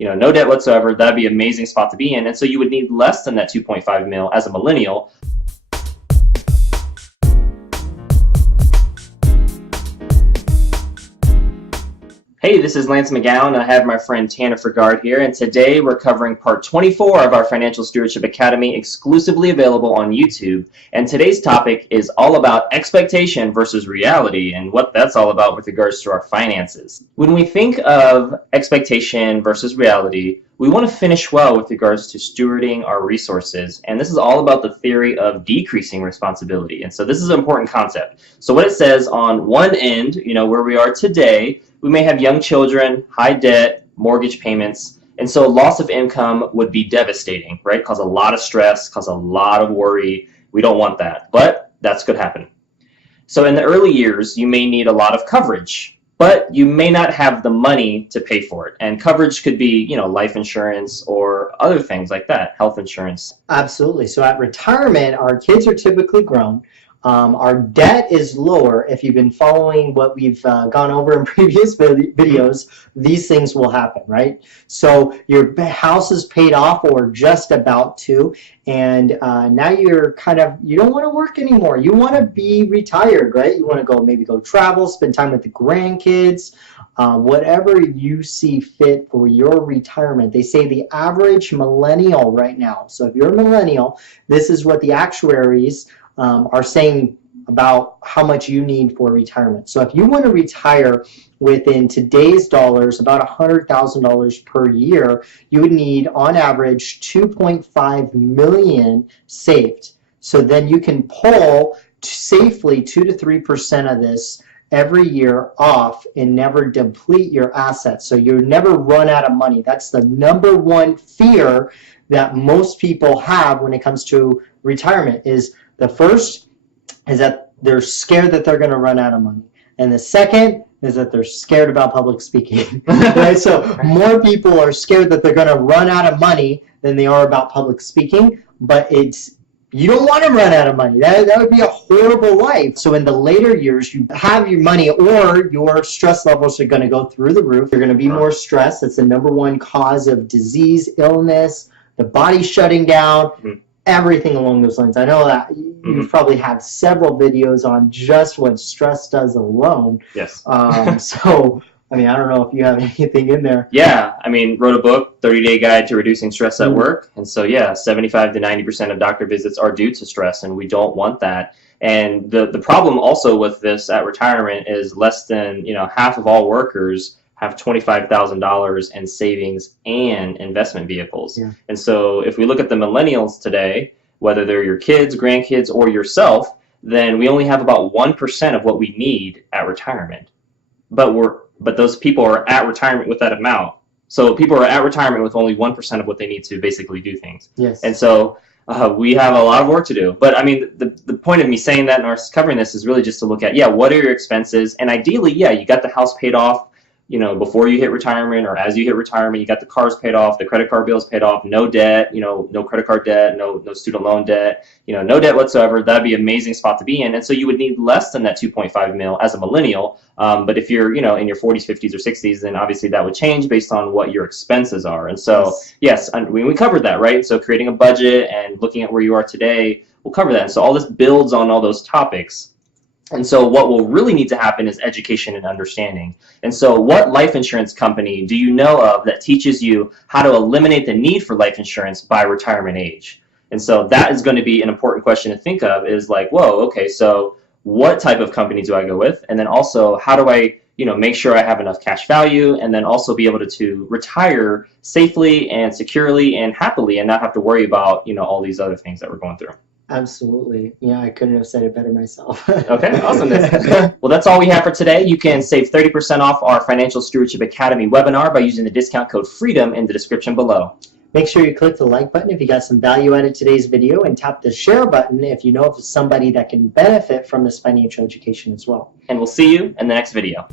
no debt whatsoever, that'd be an amazing spot to be in. And so you would need less than that 2.5 mil as a millennial. Hey, this is Lance McGowan, and I have my friend Tanner Frigard here, and today we're covering part 24 of our Financial Stewardship Academy, exclusively available on YouTube. And today's topic is all about expectation versus reality and what that's all about with regards to our finances. When we think of expectation versus reality, we want to finish well with regards to stewarding our resources, and this is all about the theory of decreasing responsibility. And so this is an important concept. So what it says on one end, where we are today, we may have young children, high debt, mortgage payments, and so loss of income would be devastating, right? Cause a lot of stress, cause a lot of worry. We don't want that, but that's could happen. So in the early years, you may need a lot of coverage, but you may not have the money to pay for it. And coverage could be, life insurance or other things like that, health insurance. Absolutely. So at retirement, our kids are typically grown. Our debt is lower. If you've been following what we've gone over in previous videos, these things will happen, right? So your house is paid off or just about to, and now you're you don't want to work anymore. You want to be retired, right? You want to maybe go travel, spend time with the grandkids, whatever you see fit for your retirement. They say the average millennial right now, so if you're a millennial, this is what the actuaries are saying about how much you need for retirement. So if you want to retire within today's dollars, about $100,000 per year, you would need on average 2.5 million saved. So then you can pull safely 2 to 3% of this every year off and never deplete your assets. So you never run out of money. That's the number one fear that most people have when it comes to retirement. Is the first is that they're scared that they're going to run out of money. And the second is that they're scared about public speaking. Right? So more people are scared that they're going to run out of money than they are about public speaking. But you don't want to run out of money. That would be a horrible life. So in the later years, you have your money, or your stress levels are going to go through the roof. You're going to be more stressed. That's the number one cause of disease, illness, the body shutting down. Everything along those lines. I know that you've probably had several videos on just what stress does alone. Yes. So, I don't know if you have anything in there. Yeah, wrote a book, 30-Day Guide to Reducing Stress at Work. And so, yeah, 75 to 90% of doctor visits are due to stress, and we don't want that. And the problem also with this at retirement is less than, half of all workers have $25,000 in savings and investment vehicles. Yeah. And so if we look at the millennials today, whether they're your kids, grandkids, or yourself, then we only have about 1% of what we need at retirement. But those people are at retirement with that amount. So people are at retirement with only 1% of what they need to basically do things. Yes. And so we have a lot of work to do. But the point of me saying that and us covering this is really just to look at, what are your expenses? And ideally, you got the house paid off, before you hit retirement, or as you hit retirement, you got the cars paid off, the credit card bills paid off, no debt, no credit card debt, no student loan debt, no debt whatsoever. That'd be an amazing spot to be in. And so you would need less than that 2.5 mil as a millennial. But if you're, in your 40s, 50s, or 60s, then obviously that would change based on what your expenses are. And so, yes, we covered that, right? So creating a budget and looking at where you are today, we'll cover that. And so all this builds on all those topics. And so what will really need to happen is education and understanding. And so what life insurance company do you know of that teaches you how to eliminate the need for life insurance by retirement age? And so that is going to be an important question to think of, is like, whoa, okay, so what type of company do I go with? And then also, how do I make sure I have enough cash value, and then also be able to retire safely and securely and happily and not have to worry about, all these other things that we're going through. Absolutely. Yeah, I couldn't have said it better myself. Okay, awesome. Well, that's all we have for today. You can save 30% off our Financial Stewardship Academy webinar by using the discount code FREEDOM in the description below. Make sure you click the like button if you got some value out of today's video, and tap the share button if you know of somebody that can benefit from this financial education as well. And we'll see you in the next video.